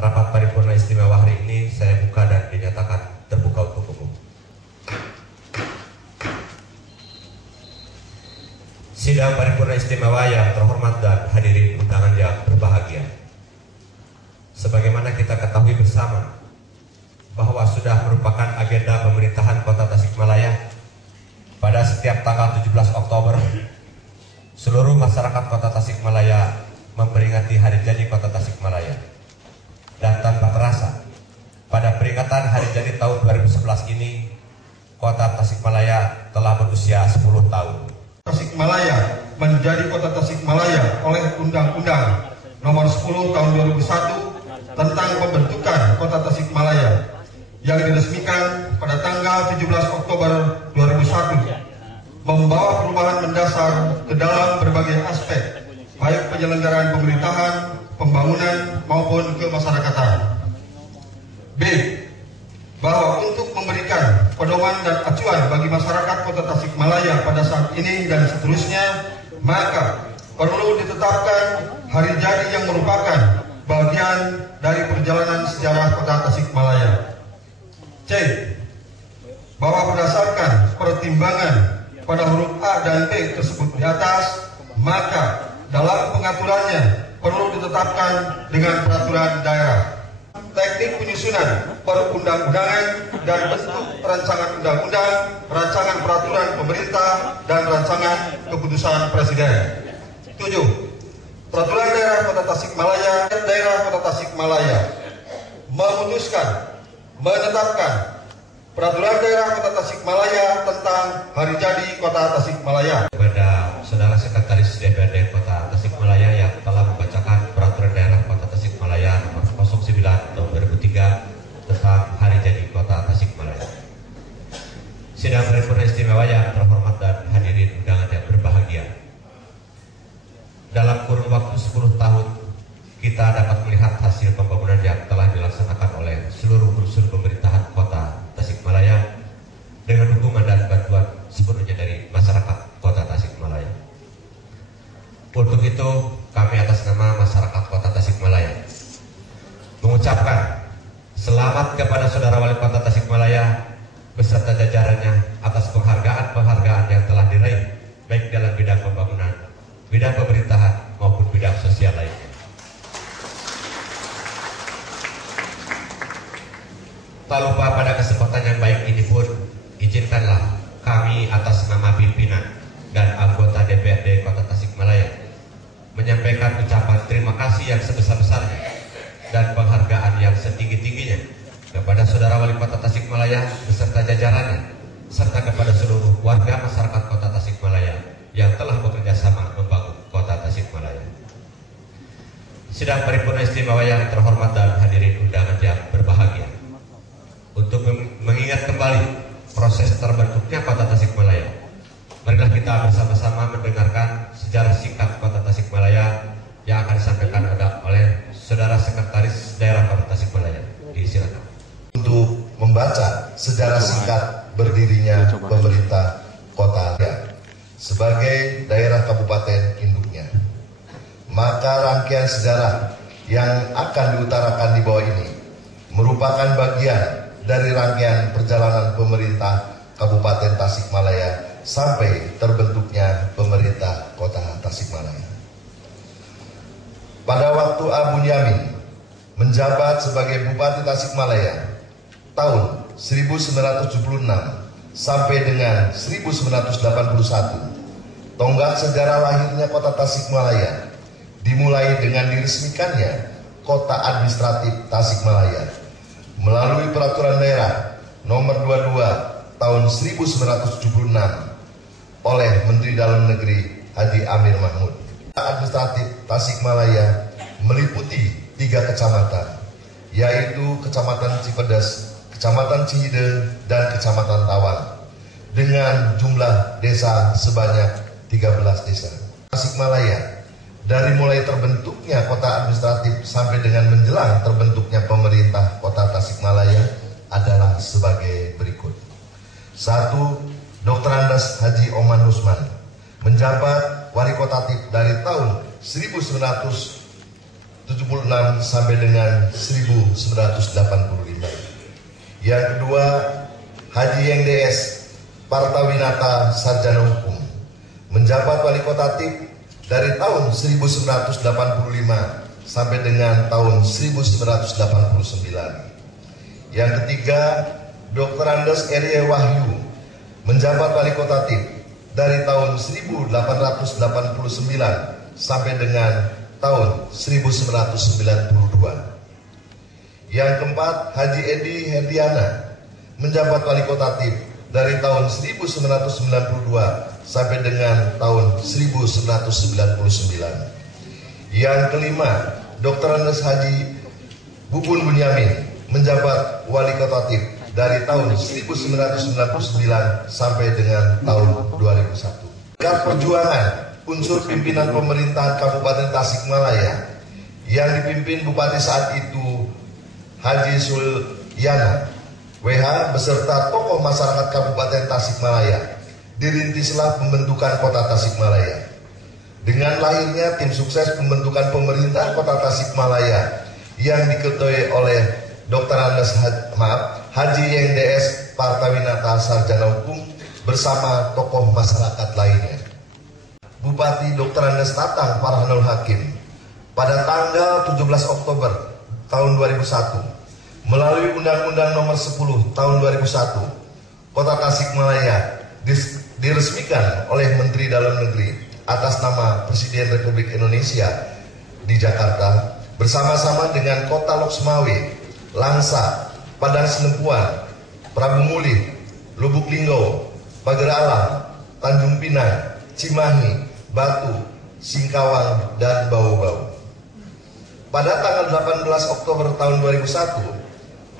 Rapat paripurna istimewa hari ini saya buka dan dinyatakan terbuka untuk umum. Sidang paripurna istimewa yang terhormat dan hadirin undangan yang berbahagia. Sebagaimana kita ketahui bersama bahwa sudah merupakan agenda pemerintahan Kota Tasikmalaya pada setiap tanggal 17 Oktober seluruh masyarakat Kota Tasikmalaya memperingati hari jadi Kota Tasikmalaya. Dan tanpa terasa, pada peringatan hari jadi tahun 2011 ini, Kota Tasikmalaya telah berusia 10 tahun. Tasikmalaya menjadi Kota Tasikmalaya oleh Undang-Undang Nomor 10 Tahun 2001 tentang pembentukan Kota Tasikmalaya yang diresmikan pada tanggal 17 Oktober 2001, membawa perubahan mendasar ke dalam berbagai aspek, baik penyelenggaraan pemerintahan, pembangunan maupun kemasyarakatan. B. Bahwa untuk memberikan pedoman dan acuan bagi masyarakat Kota Tasikmalaya pada saat ini dan seterusnya, maka perlu ditetapkan hari jadi yang merupakan bagian dari perjalanan sejarah Kota Tasikmalaya. C. Bahwa berdasarkan pertimbangan pada huruf A dan B tersebut di atas, maka dalam pengaturannya perlu ditetapkan dengan peraturan daerah. Teknik penyusunan perundang-undangan dan bentuk rancangan undang-undang, rancangan peraturan pemerintah, dan rancangan keputusan Presiden. 7. Peraturan daerah Kota Tasikmalaya, daerah Kota Tasikmalaya memutuskan, menetapkan peraturan daerah Kota Tasikmalaya tentang hari jadi Kota Tasikmalaya. Kepada Saudara Sekretaris DPRD Kota Tasikmalaya yang telah membacakan peraturan daerah Kota Tasikmalaya nomor 09 tahun 2003 tentang hari jadi Kota Tasikmalaya. Sidang paripurna istimewa yang terhormat dan hadirin undangan yang berbahagia. Dalam kurun waktu 10 tahun, kita dapat melihat hasil pembangunan yang telah dilaksanakan oleh seluruh unsur pemerintahan Kota Tasikmalaya dengan dukungan dan bantuan sepenuhnya dari masyarakat Kota Tasikmalaya. Untuk itu, kami atas nama masyarakat Kota Tasikmalaya mengucapkan selamat kepada Saudara Wali Kota Tasikmalaya beserta jajarannya atas penghargaan-penghargaan yang telah diraih baik dalam bidang pembangunan, bidang pemerintahan maupun bidang sosial lainnya. Tak lupa pada kesempatan yang baik ini pun izinkanlah kami atas nama pimpinan dan anggota DPRD Kota Tasikmalaya menyampaikan ucapan terima kasih yang sebesar-besarnya dan penghargaan yang setinggi-tingginya kepada Saudara Wali Kota Tasikmalaya beserta jajarannya serta kepada seluruh warga masyarakat Kota Tasikmalaya yang telah bekerja sama membangun Kota Tasikmalaya. Sidang paripurna istimewa yang terhormat dan hadirin undangan yang berbahagia. Untuk mengingat kembali proses terbentuknya Kota Tasikmalaya, marilah kita bersama-sama mendengarkan sejarah singkat Kota Tasikmalaya yang akan disampaikan oleh Saudara Sekretaris Daerah Kota Tasikmalaya. Disilakan. Untuk membaca sejarah singkat berdirinya pemerintah kota sebagai daerah kabupaten induknya. Maka rangkaian sejarah yang akan diutarakan di bawah ini merupakan bagian dari rangkaian perjalanan pemerintah Kabupaten Tasikmalaya sampai terbentuknya pemerintah Kota Tasikmalaya. Pada waktu Abu Yamin menjabat sebagai Bupati Tasikmalaya tahun 1976 sampai dengan 1981, tonggak sejarah lahirnya Kota Tasikmalaya dimulai dengan diresmikannya Kota Administratif Tasikmalaya melalui Peraturan Daerah Nomor 22 Tahun 1976 oleh Menteri Dalam Negeri Haji Amir Mahmud. Administratif Tasikmalaya meliputi 3 kecamatan, yaitu Kecamatan Cipedes, Kecamatan Cihideng, dan Kecamatan Tawang, dengan jumlah desa sebanyak 13 desa. Tasikmalaya, dari mulai terbentuknya kota administratif sampai dengan menjelang terbentuknya pemerintah Kota Tasikmalaya adalah sebagai berikut. 1. Dr. Andes Haji Oman Usman menjabat Wali Kota dari tahun 1976 sampai dengan 1985. Yang kedua, Haji YDS Partawinata Sarjana Hukum, menjabat Wali Kota Tip dari tahun 1985 sampai dengan tahun 1989. Yang ketiga, Dr. Andes R.Y. Wahyu, menjabat Wali Kota Tip dari tahun 1889 sampai dengan tahun 1992. Yang keempat, Haji Edi Herdiana, menjabat Wali Kota Tip dari tahun 1992 sampai dengan tahun 1999. Yang kelima, Dr. Andes Haji Bubun Bunyamin, menjabat Wali Kota Tip dari tahun 1999 sampai dengan tahun 2001. Rekan perjuangan unsur pimpinan pemerintahan Kabupaten Tasikmalaya yang dipimpin Bupati saat itu Haji Sulyana WH beserta tokoh masyarakat Kabupaten Tasikmalaya dirintislah pembentukan Kota Tasikmalaya. Dengan lahirnya tim sukses pembentukan pemerintahan Kota Tasikmalaya yang diketuai oleh Dr. Andes Haji YDS Partawinata Sarjana Hukum bersama tokoh masyarakat lainnya. Bupati Dr. Andes Tatang Farhanul Hakim pada tanggal 17 Oktober tahun 2001 melalui Undang-Undang Nomor 10 Tahun 2001, Kota Tasikmalaya diresmikan oleh Menteri Dalam Negeri atas nama Presiden Republik Indonesia di Jakarta bersama-sama dengan Kota Loksmawe, Langsa, Padang Senempuan, Prabu Mulih, Lubuk Linggau, Pager Alam, Tanjung Pinang, Cimahi, Batu, Singkawang, dan Bau-Bau. Pada tanggal 18 Oktober tahun 2001,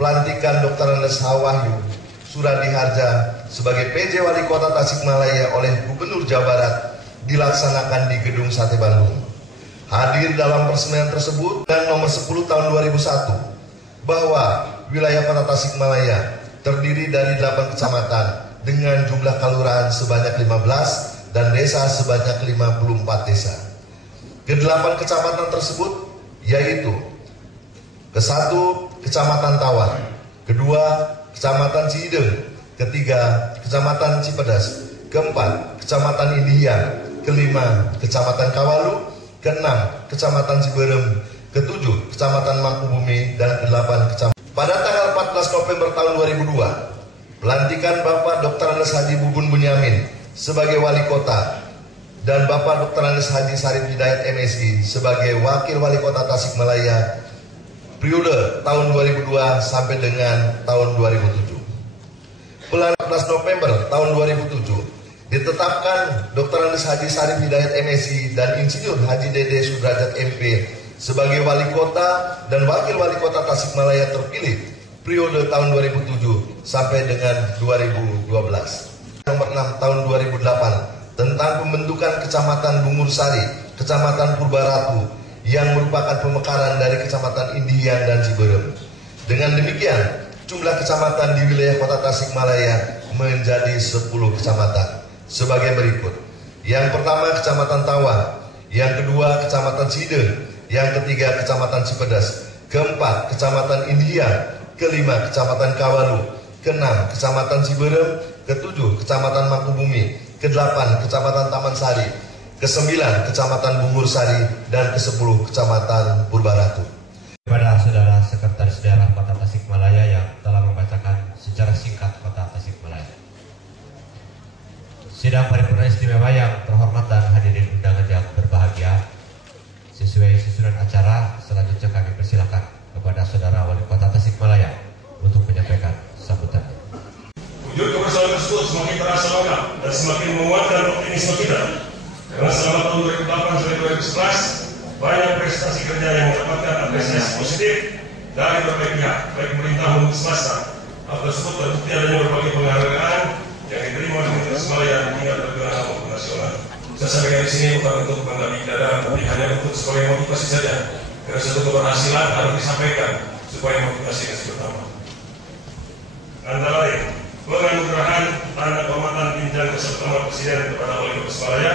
pelantikan Dr. Andes Wahyu Suradiharja sebagai PJ Wali Kota Tasikmalaya oleh Gubernur Jawa Barat dilaksanakan di Gedung Sate Bandung. Hadir dalam persemian tersebut dan nomor 10 tahun 2001 bahwa wilayah Kota Tasikmalaya terdiri dari 8 kecamatan dengan jumlah kelurahan sebanyak 15 dan desa sebanyak 54 desa. Ke-8 kecamatan tersebut yaitu ke-1 Kecamatan Tawan, kedua Kecamatan Cihideng, ketiga Kecamatan Cipedas, ke-4 Kecamatan Indihiang, ke-5 Kecamatan Kawalu, ke-6 Kecamatan Ciberem, ke-7 Kecamatan Mangkubumi, dan ke-8 Kecamatan. Pada tanggal 14 November tahun 2002, pelantikan Bapak Dr. Andes Haji Bubun Bunyamin sebagai Wali Kota dan Bapak Dr. Andes Haji Sarif Hidayat MSI sebagai Wakil Wali Kota Tasikmalaya periode tahun 2002 sampai dengan tahun 2007. Bulan 14 November tahun 2007 ditetapkan Dr. Andes Haji Sarif Hidayat MSI dan Insinyur Haji Dede Sudrajat MP sebagai Wali Kota dan Wakil Wali Kota Tasikmalaya terpilih periode tahun 2007 sampai dengan 2012. Nomor 6 tahun 2008 tentang pembentukan Kecamatan Bungursari, Kecamatan Purbaratu yang merupakan pemekaran dari Kecamatan Indihiang dan Ciberem. Dengan demikian, jumlah kecamatan di wilayah Kota Tasikmalaya menjadi 10 kecamatan sebagai berikut. Yang pertama Kecamatan Tawan, yang kedua Kecamatan Cihideng, yang ketiga Kecamatan Cipedas, keempat Kecamatan Indihiang, kelima Kecamatan Kawalu, keenam Kecamatan Ciberem, ketujuh Kecamatan Mangkubumi, kedelapan Kecamatan Taman Sari, kesembilan Kecamatan Bungursari, dan ke-10 Kecamatan Purbaratu. Kepada saudara Sekretaris Daerah Kota Tasikmalaya yang telah membacakan secara singkat Kota Tasikmalaya. Sidang paripurna istimewa yang terhormat dan hadirin undangan yang berbahagia, sesuai susunan acara, selanjutnya kami persilakan kepada saudara Wali Kota Tasikmalaya untuk menyampaikan sambutannya. Wujud kebersamaan tersebut semakin terasa lengkap dan semakin menguatkan optimisme kita. Karena selama tahun 2008 sampai 2011 banyak prestasi kerja yang mendapatkan apresiasi positif dari berbagai pihak, baik pemerintah maupun swasta. Hal tersebut terbukti adanya berbagai penghargaan yang diterima oleh Tasikmalaya hingga regional maupun nasional. Saya sampaikan di sini bukan untuk membanggakan dada, tapi hanya untuk sebagai motivasi saja. Karena satu keberhasilan harus disampaikan supaya motivasi kasih pertama. Antara lain, penganugerahan tanda kehormatan pinjang ke-1 Presiden kepada Wali Kota Tasikmalaya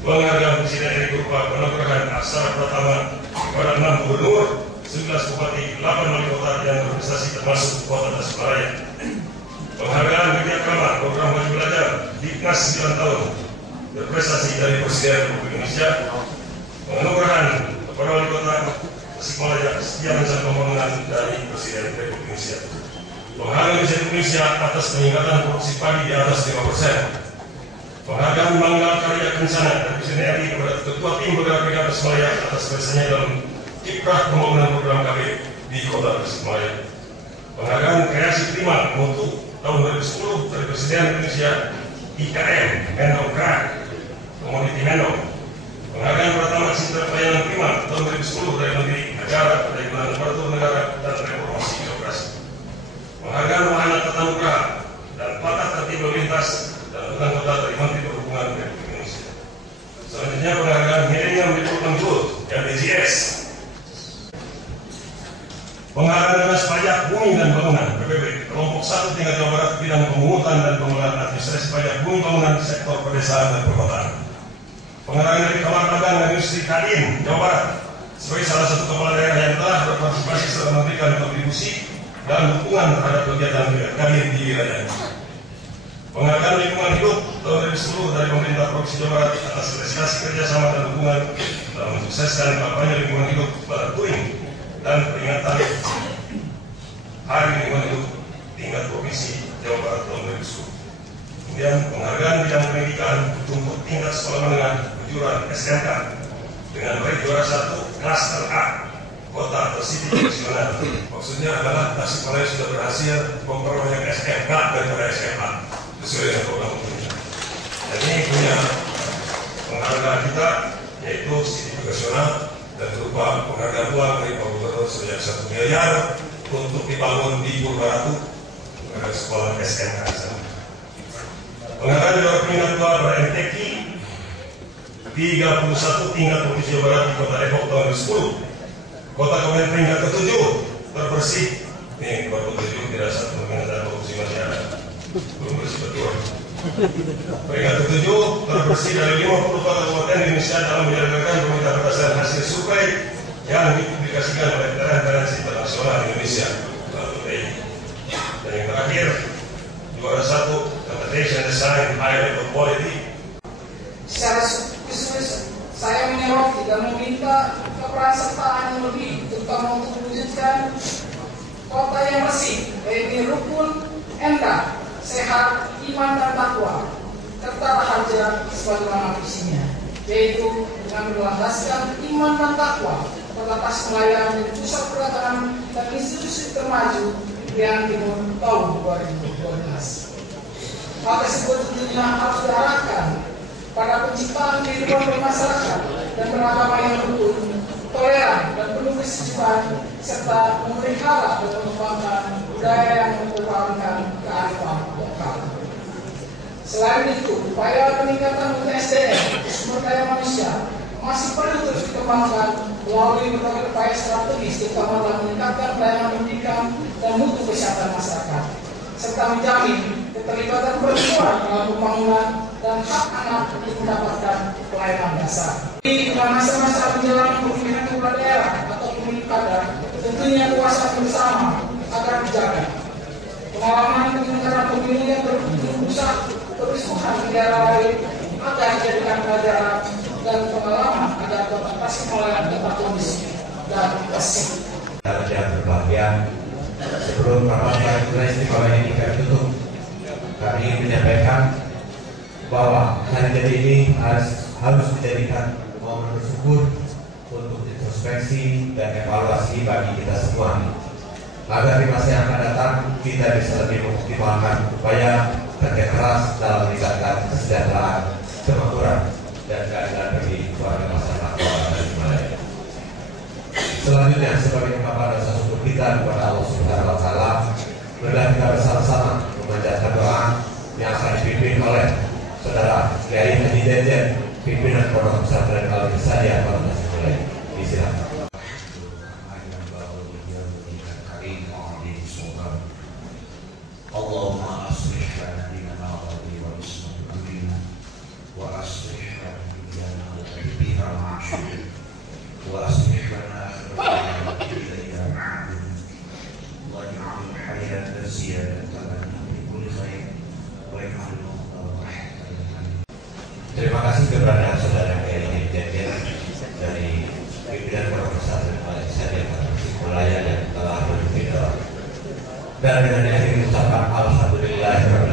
Penghargaan Presiden RI berupa penanggurahan aksara pertama kepada 6 gubernur, 11 bupati, 8 wali kota yang berprestasi termasuk Kota Tasikmalaya. Penghargaan kerjasama program maju belajar Diknas 9 tahun berprestasi dari Presiden Republik Indonesia. Penganugerahan kepada wali kota Tasikmalaya setia menjaga pembangunan dari Presiden Republik Indonesia. Penghargaan Presiden Indonesia atas peningkatan produksi padi di atas 5%. Penghargaan Mangga Karya Kencana dari Presiden RI kepada Ketua Tim Bergerak PKK Tasikmalaya atas kerjasanya dalam kiprah pembangunan program KB di Kota Tasikmalaya. Penghargaan Kreasi Prima Mutu tahun 2010 dari Presiden Indonesia IKM Mendong Krak Komoditi Mendong. Penghargaan Pertama Citra Pelayanan Prima tahun 2010 dari Menteri Negara, Perdagangan Aparatur Negara dan Reformasi Birokrasi. Penghargaan Wahana Tata Nugraha dan Tata Tertib Lalu Lintas dan Hutan Kota dari Menteri Perhubungan Republik Indonesia. Selanjutnya penghargaan Millennium Development Goals (MDGs). Penghargaan Dinas Pajak Bumi dan Bangunan kelompok 1 tingkat Jawa Barat bidang pemungutan dan pengelolaan administrasi pajak bumi bangunan di sektor pedesaan dan perkotaan. Penghargaan dari Kamar Dagang dan Industri Kadin Jawa Barat sebagai salah satu kepala daerah yang telah berpartisipasi serta memberikan kontribusi dan dukungan terhadap kegiatan Kadin di wilayahnya. Penghargaan Lingkungan Hidup tahun 2010 dari pemerintah Provinsi Jawa Barat atas prestasi kerjasama dan dukungan dalam mensukseskan kampanye lingkungan hidup Barat Tuing dan peringatan Hari Lingkungan Hidup tingkat Provinsi Jawa Barat tahun 2010. Kemudian penghargaan bidang pendidikan untuk tingkat sekolah menengah kejuruan SMK dengan meraih juara 1 klaster A kota atau city nasional. Maksudnya adalah Tasikmalaya sudah berhasil memperoleh SMK daripada SMA sesuai dengan program pemerintah. Dan ini punya penghargaan kita yaitu city nasional dan berupa penghargaan uang dari Pak Gubernur sebanyak 1 miliar untuk dibangun di Purbaratu sekolah SMK. Penghargaan juara peringkat 2 pada MTQ 31 tingkat Provinsi Jawa Barat di Kota Depok tahun 2010. Kota Kabupaten peringkat ke-7 terbersih. Ini baru 7 tidak satu peringkat korupsi masih ada. Belum bersih betul. Peringkat ke-7 terbersih dari 50 kota kabupaten di Indonesia dalam menjalankan pemerintah berdasarkan hasil survei yang dipublikasikan oleh Transparency International Indonesia (TI). Dan yang terakhir, juara 1 Transportation Design High Level Quality. Secara khusus saya menyoroti dan meminta kepesertaan yang lebih, terutama untuk mewujudkan kota yang bersih, yaitu rukun, endah, sehat, iman dan takwa, serta harja sebagaimana visinya, yaitu dengan berlandaskan iman dan takwa, Kota Tasikmalaya menjadi pusat perdagangan dan institusi termaju yang Timur tahun 2012. Hal tersebut tentunya harus diarahkan pada penciptaan kehidupan bermasyarakat dan beragama yang rukun, toleran dan penuh kesejukan, serta memelihara dan mengembangkan budaya yang mempertahankan kearifan lokal. Selain itu, upaya peningkatan mutu SDM, sumber daya manusia, masih perlu terus dikembangkan melalui berbagai upaya strategis, terutama dalam meningkatkan pelayanan pendidikan dan mutu kesehatan masyarakat, serta menjamin keterlibatan perempuan dalam pembangunan dan hak anak untuk mendapatkan pelayanan dasar. Di masa-masa menjelang pemilihan kepala daerah atau pemilihan kada, tentunya kuasa bersama agar dijaga. Pengalaman penyelenggaraan pemilu yang berpusat kerusuhan di daerah lain agar dijadikan pelajaran dan pengalaman agar Kota Tasikmalaya tetap kondusif dan bersih. Yang berbahagia, sebelum rapat istimewa ini ditutup, kami menyampaikan bahwa hari jadi ini harus dijadikan momen bersyukur untuk introspeksi dan evaluasi bagi kita semua, agar di masa yang akan datang kita bisa lebih mengoptimalkan upaya kerja keras dalam meningkatkan kesejahteraan, kemakmuran dan keadilan bagi warga masyarakat Kota Tasikmalaya. Selanjutnya, sebagai ungkapan rasa syukur kita kepada Allah Subhanahu Wa Taala, marilah kita bersama-sama memanjatkan doa yang akan dipimpin oleh Saudara Kiai Haji Jejen, pimpinan Pondok Pesantren Al Hidayah Kota Tasikmalaya. Silakan. Allahumma aslih lana dinana wa ismatu amrina wa aslih lana Terima kasih kepada saudara KLI dari pimpinan Profesor Malaysia di Tasikmalaya dan telah berpindah. Dan dengan ini ucapan alhamdulillah.